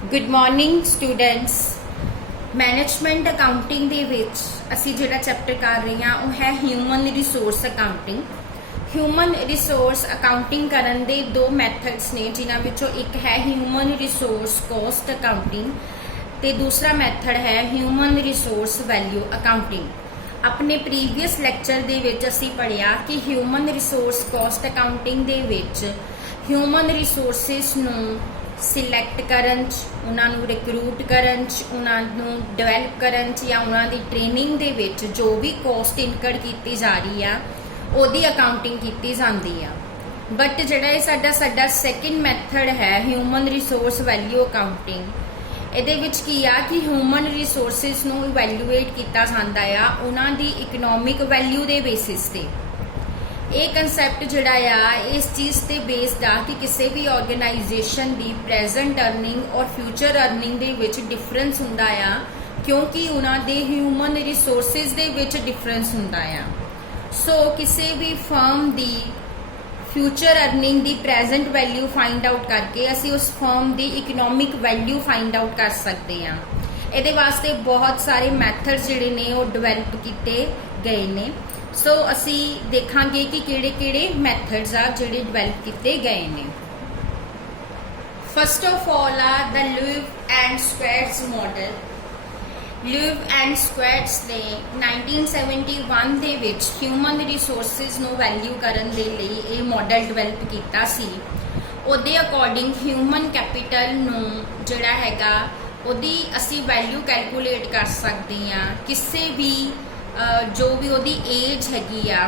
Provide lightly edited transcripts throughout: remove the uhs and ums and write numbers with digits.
Good morning students. Management accounting दे विच असी जिहड़ा चैप्टर कर रहे हैं वो है human resource accounting. Human resource accounting करन दे दो मैथड्स ने, जिन्हां विचों एक है ह्यूमन रिसोर्स कॉस्ट अकाउंटिंग ते दूसरा मैथड है ह्यूमन रिसोर्स वैल्यू अकाउंटिंग। अपने प्रीवियस लैक्चर दे विच असी पढ़िया कि ह्यूमन रिसोर्स कॉस्ट अकाउंटिंग दे विच ह्यूमन रिसोर्सिस नूं सिलैक्ट करन, उन्होंने रिक्रूट करन, उन्होंने डिवेलप करन या उन्होंने ट्रेनिंग दे विच जो भी कॉस्ट इनकड की जा रही है उहदी अकाउंटिंग की जाती है। बट जिहड़ा साडा सैकेंड मैथड है ह्यूमन रिसोर्स वैल्यू अकाउंटिंग, ਇਹਦੇ ਵਿੱਚ ਕੀ ਆ कि ह्यूमन रिसोर्सिस ਨੂੰ ਇਵੈਲੂਏਟ ਕੀਤਾ ਜਾਂਦਾ ਆ ਉਹਨਾਂ ਦੀ ਇਕਨੋਮਿਕ ਵੈਲਿਊ ਦੇ ਬੇਸਿਸ ਤੇ। ਇਹ ਕਨਸੈਪਟ ਜਿਹੜਾ ਆ ਇਸ ਚੀਜ਼ ਤੇ ਬੇਸਡ ਆ ਕਿ ਕਿਸੇ ਵੀ ਆਰਗੇਨਾਈਜੇਸ਼ਨ ਦੀ ਪ੍ਰੈਜ਼ੈਂਟ ਅਰਨਿੰਗ ਔਰ ਫਿਊਚਰ ਅਰਨਿੰਗ ਦੇ ਵਿੱਚ ਡਿਫਰੈਂਸ ਹੁੰਦਾ ਆ, ਕਿਉਂਕਿ ਉਹਨਾਂ ਦੇ ਹਿਊਮਨ ਰਿਸੋਰਸਿਸ ਦੇ ਵਿੱਚ ਡਿਫਰੈਂਸ ਹੁੰਦਾ ਆ। ਸੋ ਕਿਸੇ ਵੀ ਫਰਮ ਦੀ ਫਿਊਚਰ ਅਰਨਿੰਗ ਦੀ ਪ੍ਰੈਜ਼ੈਂਟ ਵੈਲਿਊ ਫਾइंड आउट करके ਅਸੀਂ ਉਸ ਫਰਮ ਦੀ ਇਕਨੋਮਿਕ ਵੈਲਿਊ ਫਾइंड आउट कर सकते हैं। ਇਹਦੇ ਵਾਸਤੇ बहुत सारे मैथड्स ਜਿਹੜੇ ਨੇ ਉਹ ਡਿਵੈਲਪ ਕੀਤੇ ਗਏ ਨੇ। सो असी देखांगे कि किहड़े-किहड़े मैथड्स आ जिहड़े डिवेलप किए गए ने। फस्ट ऑफ ऑल आ the Lev and Schwartz model. Lev and Schwartz ने 1971 दे विच ह्यूमन रिसोर्सिस नूं वैल्यू करन दे लई ये मॉडल डिवेलप कीता सी। उहदे अकॉर्डिंग ह्यूमन कैपिटल नूं जिहड़ा हैगा उहदी असी वैल्यू कैलकुलेट कर सकते हैं। किसी भी जो भी उहदी एज हैगी आ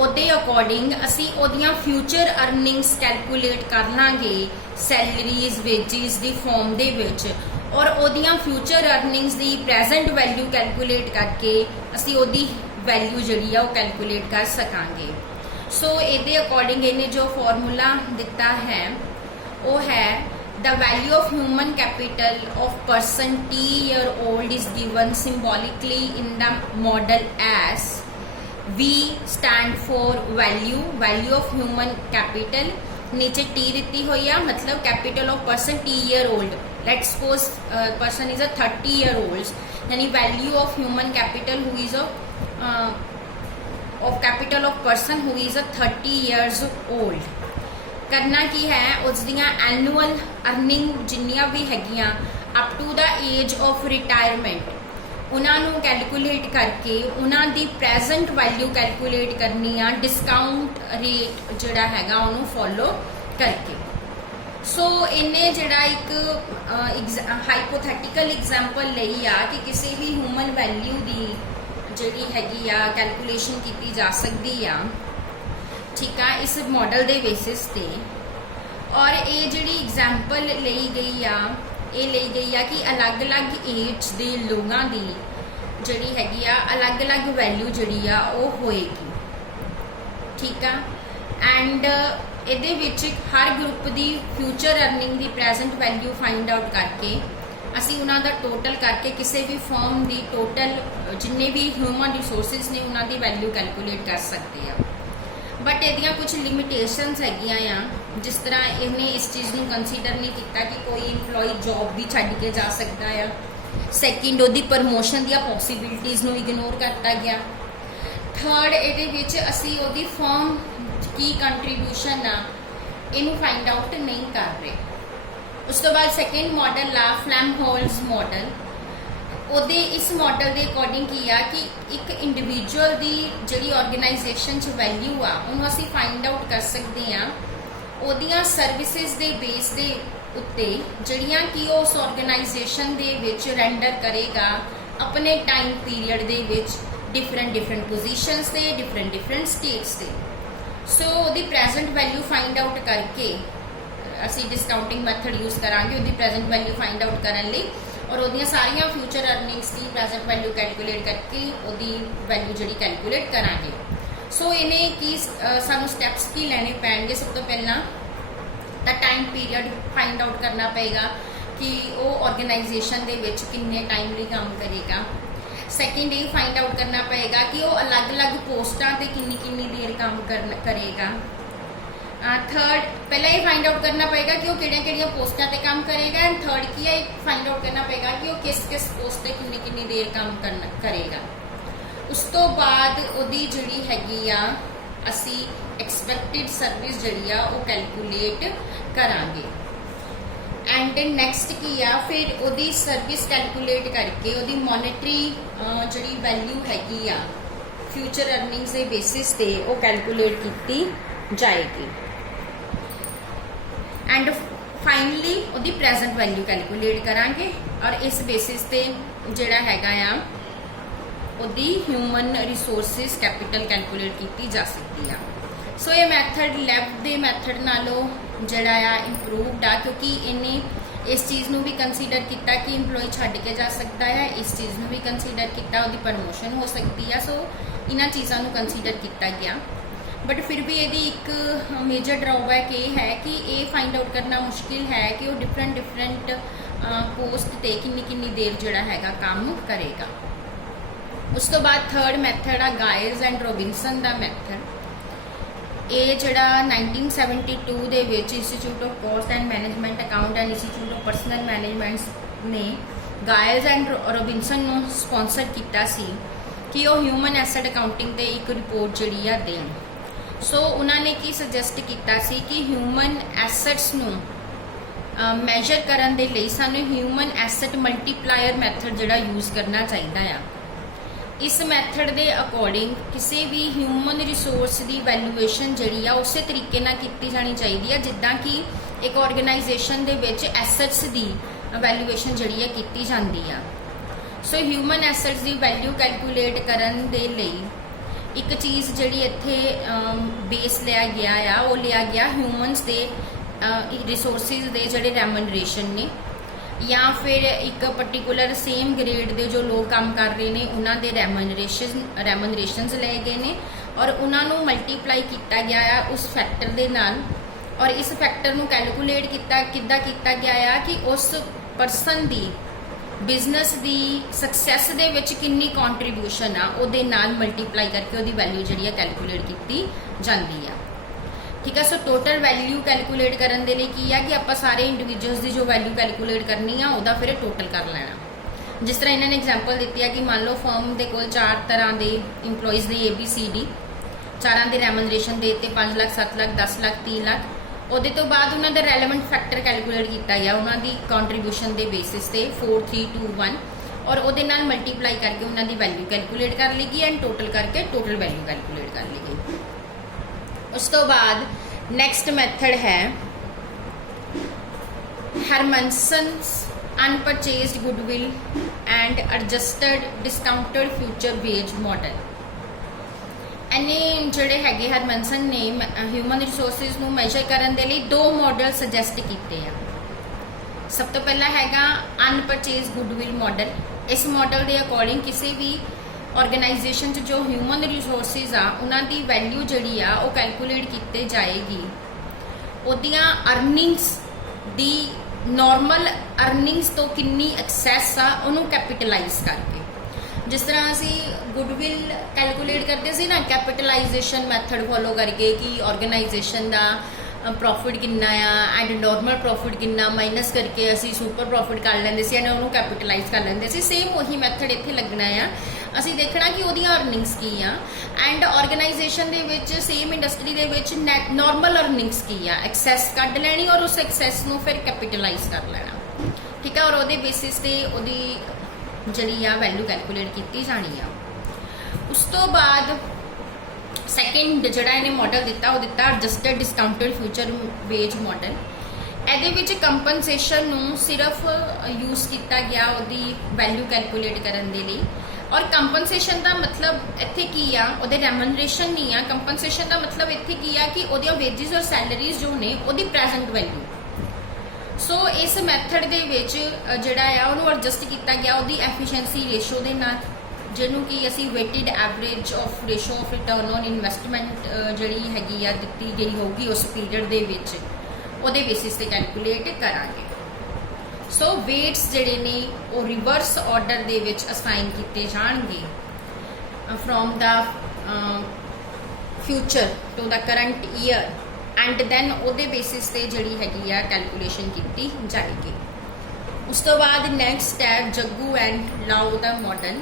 उहदे अकॉर्डिंग असी उहदियां फ्यूचर अर्निंग्स कैलकुलेट कर लांगे सैलरीज वेजिज दी फॉर्म दे विच, और उहदियां फ्यूचर अर्निंग्स दी प्रैजेंट वैल्यू कैलकुलेट करके असी उहदी वैल्यू जिहड़ी आ कैलकुलेट कर सकांगे। सो इहदे अकॉर्डिंग इहने जो फॉर्मूला दिता है वो है the value of human capital of person t year old is given symbolically in the model as V stand for value of human capital, नीचे t दी हुई है मतलब capital of person t year old। let's suppose person is a 30 year old, यानी value of human capital who is of capital of person who is a 30 years old। करना की है उस दियां एनुअल अर्निंग जिन्नियां भी हैगियां up to the age of retirement उन्होंने कैलकुलेट करके उन्होंने प्रेजेंट वैल्यू कैलकुलेट करनी आ डिस्काउंट रेट जिहड़ा हैगा उन्होंने फॉलो करके। सो इन्हें जिहड़ा एक हाइपोथेटिकल एग्जाम्पल लई आ कि किसी भी ह्यूमन वैल्यू की जिहड़ी हैगी आ कैलकुलेशन की जा सकती आ, ठीक है, इस मॉडल के बेसिस पे। और ये जिहड़ी एग्जाम्पल लई गई आ ये लई गई आ कि अलग अलग एज के लोगों की जिहड़ी हैगी आ अलग अलग वैल्यू जिहड़ी आ वो होएगी, ठीक है। एंड इहदे विच हर ग्रुप की फ्यूचर अर्निंग की प्रैजेंट वैल्यू फाइंड आउट करके असी उन्हां दा टोटल करके किसी भी फर्म की टोटल जिन्ने भी ह्यूमन रिसोर्सिस ने उन्हां दी वैल्यू कैलकुलेट कर सकते हैं। बट इहदियां कुछ लिमिटेशनस हैगियां आ, जिस तरह इन्हें इस चीज़ को कंसीडर नहीं किया कि कोई इंप्लॉय जॉब भी छड्ड के जा सकता है। सैकेंड उहदी प्रमोशन दी पॉसिबिलिटीज़ नूं इग्नोर करता गया। थर्ड इहदे विच असी उहदी फर्म की कंट्रीब्यूशन आ इनू फाइंड आउट नहीं कर रहे। उस तो बाद सैकेंड मॉडल आ फ्लैमहोल्ट्ज़ मॉडल। ਉਹਦੇ इस मॉडल के अकॉर्डिंग की आ कि एक इंडिविजुअल की जिहड़ी ऑर्गेनाइजेशन च वैल्यू आ उन्होंने असी फाइंड आउट कर सकते हैं उहदियां सर्विसिज के बेस के उत्ते जिहड़ियां कि उस ऑर्गेनाइजेशन दे विच रेंडर करेगा अपने time period they which different positions से डिफरेंट स्टेट्स से। सो उहदी प्रेजेंट वैल्यू फाइंड आउट करके असी डिस्काउंटिंग मैथड यूज़ करांगे उहदी प्रेजेंट वैल्यू फाइंड आउट करने लई, और वो सारिया फ्यूचर अर्निंग्स की प्रेजेंट वैल्यू कैलकुलेट करके वो वैल्यू जी कैलकुलेट करांगे। सो इन्हें की सानू स्टैप्स की लेने पैणगे। सब तो पहला तो टाइम पीरियड फाइंड आउट करना पेगा कि वो ऑर्गेनाइजेशन दे विच किन्ने टाइम लिए काम करेगा। सैकेंड ये फाइंड आउट करना पेगा कि वो अलग अलग पोस्टां ते किन्नी किन्नी देर काम करेगा। थर्ड पहला ये फाइंड आउट करना पड़ेगा कि वो किहड़ियां पोस्टां ते काम करेगा एंड थर्ड की है फाइंड आउट करना पड़ेगा कि वो किस किस पोस्ट ते कितनी देर काम करेगा। उस तो बाद उहदी जिहड़ी हैगी आ असी एक्सपैक्टेड सर्विस जिहड़ी आ वो कैलकुलेट करांगे एंड नैक्सट की आ फिर उहदी सर्विस कैलकुलेट करके उहदी मॉनेटरी जिहड़ी वैल्यू हैगी आ फ्यूचर अर्निंग्स के बेसिस ते वो कैलकुलेट की जाएगी एंड फाइनली उहदी प्रेजेंट वैल्यू कैलकुलेट करांगे और इस बेसिस ते जिहड़ा हैगा आ उहदी ह्यूमन रिसोर्सिस कैपिटल कैलकुलेट की जा सकती है। सो ये मैथड लैब के मैथड नालों जिहड़ा आ इंप्रूवड आ क्योंकि इन्हें इस चीज़ नूं भी कंसीडर किया कि इंपलॉय छड्ड के जा सकता है, इस चीज़ नूं भी कंसीडर किया उहदी प्रमोशन हो सकती है। सो इन्हां चीज़ों नूं कंसीडर किया गया बट फिर भी यदि एक मेजर ड्रॉबैक ये है कि ये फाइंड आउट करना मुश्किल है कि वो डिफरेंट पोस्ट ते कितनी देर जिहड़ा हैगा काम करेगा। उस तो बाद थर्ड मैथड आ गायर्स एंड रॉबिन्सन का मैथड। ये जिहड़ा 1972 दे विच institute of cost and management account and institute of personnel management ने गायर्स एंड रॉबिन्सन नूं स्पॉन्सर किया सी कि वो ह्यूमन एसेट अकाउंटिंग ते एक रिपोर्ट जिहड़ी आ देण। सो उन्होंने की सजैसट किया सी कि ह्यूमन एसट्स नूं मैजर करन दे लई सानूं ह्यूमन एसेट मल्टीप्लायर मैथड जिहड़ा यूज़ करना चाहिए आ। इस मैथड के अकॉर्डिंग किसी भी ह्यूमन रिसोर्स की वैल्यूएशन जिहड़ी आ उस तरीके नाल कीती जानी चाहिए है जिद्दां कि एक ऑर्गेनाइजेशन दे विच एसेट्स की वैल्यूएशन जिहड़ी है कीती जांदी आ। सो ह्यूमन एसेट्स की वैल्यू कैलकुलेट करन दे लई एक चीज़ जिहड़ी इत्थे बेस लिया गया आ वो लिया गया ह्यूमनस के रिसोर्सिज के जिहड़े रेमनरेशन ने या फिर एक पर्टिकुलर सेम ग्रेड के जो लोग काम कर रहे हैं उन्होंने रेमनरेशनस लए गए हैं और उन्होंने मल्टीप्लाई किया गया है उस फैक्टर के नाल और इस फैक्टर को कैलकुलेट किया गया है कि उस परसन की बिजनेस की सक्सैस दे विच कितनी कॉन्ट्रीब्यूशन आ उहदे नाल मल्टीप्लाई करके उहदी वैल्यू जिहड़ी है कैलकुलेट की जाती है। ठीक है। सो टोटल वैल्यू कैलकुलेट करने के लिए की है कि आप सारे इंडिविजुअल्स की जो वैल्यू कैलकुलेट करनी है वह फिर टोटल कर लेना। जिस तरह इन्होंने एग्जाम्पल दी है कि मान लो फर्म के कोल 4 तरह के इंपलॉइज ने ABCD चारां के रेमनरेशन दे 5 लाख 7 लाख 10 लाख 3 लाख उहदे तो बाद उन्होंने रेलेवेंट फैक्टर कैलकुलेट किया गया उन्होंने कॉन्ट्रीब्यूशन के बेसिस से 4 3 2 1 और वो मल्टीप्लाई करके उन्होंने वैल्यू कैलकुलेट कर ली गई एंड टोटल करके टोटल वैल्यू कैलकुलेट कर ली गई। उस तो बाद नैक्सट मैथड है Hermanson's unpurchased goodwill and adjusted discounted future wage model. इन्हें जोड़े है हरमनसन ने ह्यूमन रिसोर्सिज को मैजर करने के लिए 2 मॉडल सजैसट किए हैं। सब तो पहला हैगा अनपरचेज गुडविल मॉडल। इस मॉडल के अकॉर्डिंग किसी भी ऑर्गेनाइजेशन जो ह्यूमन रिसोर्सिज आ उन्होंने वैल्यू जी आ वो कैलकुलेट की जाएगी उहदियां अर्निंग्स दी नॉर्मल अर्निंग्स तो कितनी एक्सैस आ उन्होंने कैपिटलाइज करके जिस तरह असी गुडविल कैलकुलेट करते सी ना कैपिटलाइजेशन मैथड फॉलो करके कि ऑर्गेनाइजेशन का प्रॉफिट कितना आ एंड नॉर्मल प्रॉफिट कितना माइनस करके असी सुपर प्रॉफिट कर लेंदे सी एंड उन्होंने कैपिटलाइज कर लेंदे सी। सेम वही मैथड इत्थे लगना आ। असी देखना कि उहदियां अर्निंग्स की आ एंड ऑर्गेनाइजेशन दे विच सेम इंडस्ट्री दे विच नॉर्मल अर्निंग्स की आ एक्सैस कढ लैनी और उस एक्सैस नूं फिर कैपिटलाइज कर लेना। ठीक है। और उहदे बेसिस ते उहदी जिहड़ी आ वैल्यू कैलकुलेट की जानी आ। उस तो बाद सैकेंड जिहड़ा इन्हें मॉडल दिता वो दिता adjusted discounted future wage model. ਇਹਦੇ ਵਿੱਚ ਕੰਪਨਸੇਸ਼ਨ ਨੂੰ ਸਿਰਫ यूज़ किया गया ਉਹਦੀ वैल्यू कैलकुलेट ਕਰਨ ਦੇ ਲਈ और कंपनसेशन का मतलब इत्थे की आ ਉਹਦੇ रेमनरेशन नहीं आ। कंपनसेशन का मतलब इत्थे की आ कि ਉਹਦੀਆਂ वेजिज और सैलरीज जो ने ਉਹਦੀ प्रेजेंट वैल्यू। सो इस मैथड ਦੇ ਵਿੱਚ ਜਿਹੜਾ ਆ ਉਹਨੂੰ ਐਡਜਸਟ ਕੀਤਾ ਗਿਆ ਉਹਦੀ ਐਫੀਸ਼ੀਐਂਸੀ ਰੇਸ਼ੋ ਦੇ ਨਾਲ ਜਿਹਨੂੰ ਕਿ ਅਸੀਂ waited average of ratio of return on investment ਜਿਹੜੀ ਹੈਗੀ ਆ ਦਿੱਤੀ ਗਈ ਹੋਊਗੀ ਉਸ ਪੀਰੀਅਡ ਦੇ ਵਿੱਚ ਉਹਦੇ ਬੇਸਿਸ ਤੇ ਕੈਲਕੂਲੇਟ ਕਰਾਂਗੇ। सो वेट्स जिहड़े ने वो रिवर्स ऑर्डर दे विच असाइन किए जाएंगे from the future to the current year and then ਉਹਦੇ बेसिस ਤੇ ਜਿਹੜੀ ਹੈਗੀ ਆ कैलकुलेशन ਕੀਤੀ ਜਾਏਗੀ। ਉਸ ਤੋਂ ਬਾਅਦ ਨੈਕਸਟ ਹੈ ਜੱਗੂ ਐਂਡ ਲਾਓ ਦਾ मॉडल।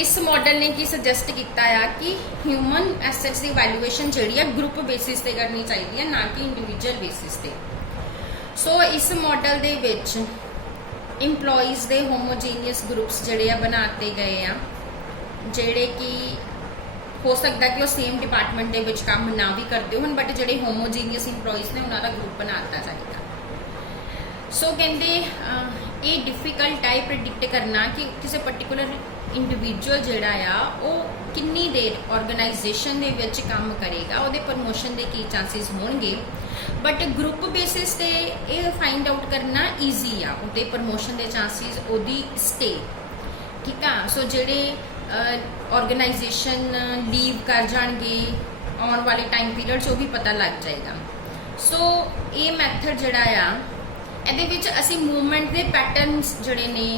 इस मॉडल ने की सुजैसट किया आ कि ह्यूमन एसेट्स की वैल्यूएशन जी ग्रुप बेसिस पे करनी चाहिए, ना कि इंडिविजुअल बेसिस पे। सो इस मॉडल दे विच इंप्लॉइज दे होमोजीनियस ग्रुप्स जड़े बनाते गए आ, जेड़े कि हो सकता कि वो सेम डिपार्टमेंट दे विच काम ना भी करते हो, बट जेड़े होमोजीनियस इंप्लॉइज ने उन्होंने ग्रुप बनाता चाहिए। सो कहते ये डिफिकल्ट है प्रिडिक्ट करना कि किसी पर्टिकुलर इंडिविजुअल जोड़ा आ वो कितनी देर ऑर्गेनाइजेशन दे विच काम करेगा, वो प्रमोशन के की चांसिस होंगे, बट ग्रुप बेसिस ते ये फाइंड आउट करना ईजी आ, वो प्रमोशन के चांसिस ओदी स्टे। ठीक है, सो जेडे ऑर्गेनाइजेशन लीव कर जाएंगे आने वाले टाइम पीरियड वो भी पता लग जाएगा। सो ये मैथड जोड़ा आ ये असी मूवमेंट के पैटर्नस जोड़े ने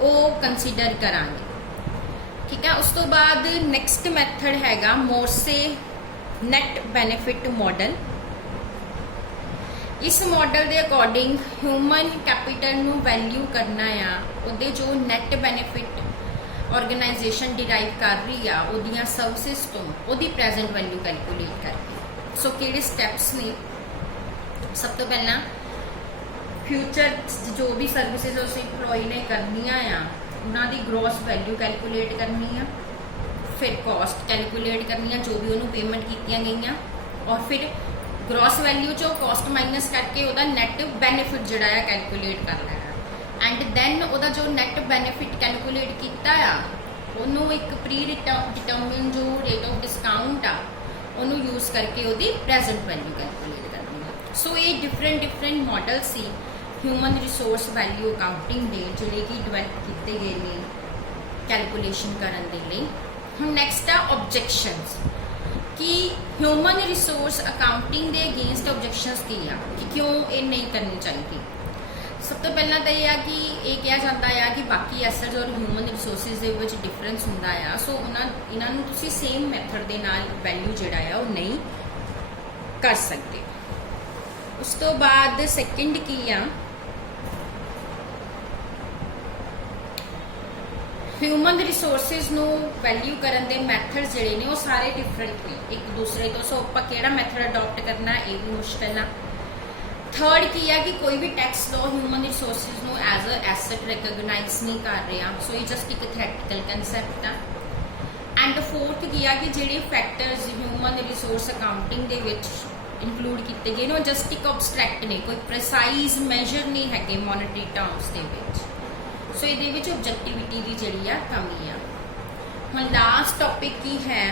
वो कंसीडर करांगे। ठीक है, उस तो बाद नैक्सट मैथड हैगा मोरसे नैट बेनिफिट मॉडल। इस मॉडल के अकॉर्डिंग ह्यूमन कैपिटल नू वैल्यू करना आ, उहदे जो नैट बेनिफिट ऑर्गेनाइजेशन डिराइव कर रही आ उहदियां सर्विसेज तो उहदी प्रेजेंट वैल्यू कैलकुलेट करके। सो किहड़े स्टैप्स ने? सब तो पहला फ्यूचर जो भी सर्विसेज उस इंप्लॉय ने करनिया आ उन्होंने ग्रॉस वैल्यू कैलकुलेट करनी है, फिर कॉस्ट कैलकुलेट करनी है जो भी उन्होंने पेमेंट की गई, और फिर ग्रॉस वैल्यू चो कॉस्ट माइनस करके वह नैट बेनीफिट जोड़ा है कैलकुलेट करना है। एंड दैन वह जो नैट बेनीफिट कैलकुलेट किया उन्होंने एक प्री डिटरमिन जो रेट ऑफ डिस्काउंट आ उन्होंने यूज़ करके वो प्रेजेंट वैल्यू कैलकुलेट करनी है। सो ये डिफरेंट मॉडल सी ह्यूमन रिसोर्स वैल्यू अकाउंटिंग दे जोड़े कि डिवेलप किए गए हैं कैलकुलेशन करने के लिए। हम नैक्सट है ऑब्जेक्शंस कि ह्यूमन रिसोर्स अकाउंटिंग के अगेंस्ट ऑब्जेक्शंस की आ कि क्यों ये नहीं करनी चाहिए। सब तो पहला तो यह है कि ये कहा जाता है कि बाकी एसेट्स और ह्यूमन रिसोर्सिस के विच डिफरेंस होंदा है, सो इन्हों तुसी सेम मैथड के नाल वैल्यू जोड़ा है वो नहीं कर सकते। उस तो बाद सैकेंड की आ ह्यूमन रिसोर्सिस नू वैल्यू करन दे मैथड्स जिहड़े ने वो सारे डिफरेंट ने एक दूसरे तो। सो आपां किहड़ा मैथड अडॉप्ट करना ये भी मुश्किल है। थर्ड की है कि कोई भी टैक्स लॉ ह्यूमन रिसोर्सिस नू एज अ एसेट रिकॉग्नाइज नहीं कर रहा, सो ये जस्ट एक थ्योरेटिकल कंसैप्ट है। एंड फोर्थ की है कि जिहड़े फैक्टर्स ह्यूमन रिसोर्स अकाउंटिंग दे विच इंक्लूड किए गए वो जस्ट एक अबस्ट्रैक्ट ने, कोई प्रिसाइज मेजर नहीं है मॉनेटरी टर्म्स के विच। सो ये ऑब्जेक्टिविटी की जी कमी है। हम लास्ट टॉपिक की है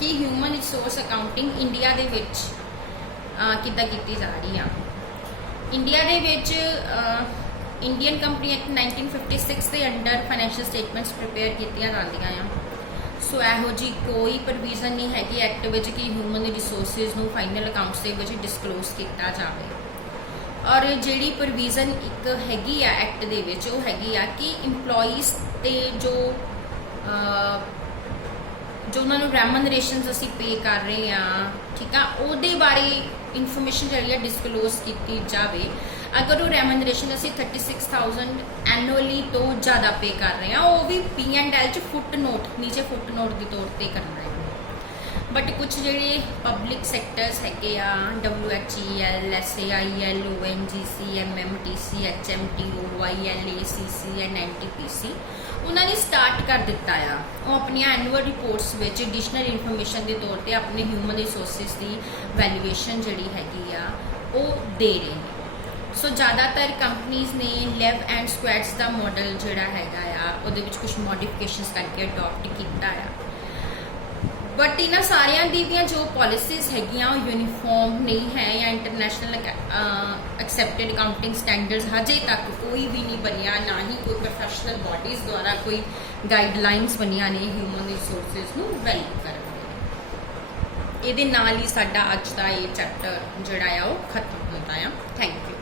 कि ह्यूमन रिसोर्स अकाउंटिंग इंडिया के विच किद्दां कीती जा रही है। इंडिया के विच इंडियन कंपनी एक्ट 1956 के अंडर फाइनैशियल स्टेटमेंट्स प्रिपेयर कीतियां जांदियां हैं। सो यहो जी कोई प्रोविजन नहीं हैगी एक्ट विच कि ह्यूमन रिसोर्सिस नू फाइनल अकाउंट्स के विच डिस्कलोज किया जाए। और जिहड़ी प्रोविजन एक हैगी आ एक्ट दे विच वो हैगी आ कि इंप्लॉइज ते जो उन्होंने रेमनरेशनस असी पे कर रहे हैं, ठीक है, वो बारे इनफॉर्मेशन जी डिस्कलोज की जाए। अगर वो रेमनरेशन असी 36,000 एनुअली तो ज़्यादा पे कर रहे हैं वो भी P&L फुट नोट नीचे फुट नोट के तौर पर करना है। बट कुछ जोड़े पब्लिक सैक्टर्स है WHEL, SAIL, ONGC, MMTC, HMTO, YL, ACC and NTPC उन्होंने स्टार्ट कर दिता है वो अपनी एनुअल रिपोर्ट्स में एडिशनल इनफॉर्मेशन के तौर पर अपने ह्यूमन रिसोर्सिस की वैल्यूएशन जी हैगी आ वो दे रहे हैं। सो ज़्यादातर कंपनीज ने लिव एंड स्क्वाड्स का मॉडल जोड़ा हैगा आ वो कुछ मॉडिफिकेशंस करके अडॉप्ट किया है। बट इन्होंने सारिया दी जो पॉलिसीज हैगियां यूनीफॉर्म नहीं है या इंटरनेशनल एक्सैप्टेड अकाउंटिंग स्टैंडर्ड्स हजे तक कोई भी नहीं बनिया, ना ही कोई प्रोफैशनल बॉडीज़ द्वारा कोई गाइडलाइनस बनिया ने ह्यूमन रिसोर्सिस नू वैल्यू करने। ये नाल ही साडा अज का ये चैप्टर जोड़ा आ खत्म होता है। Thank you.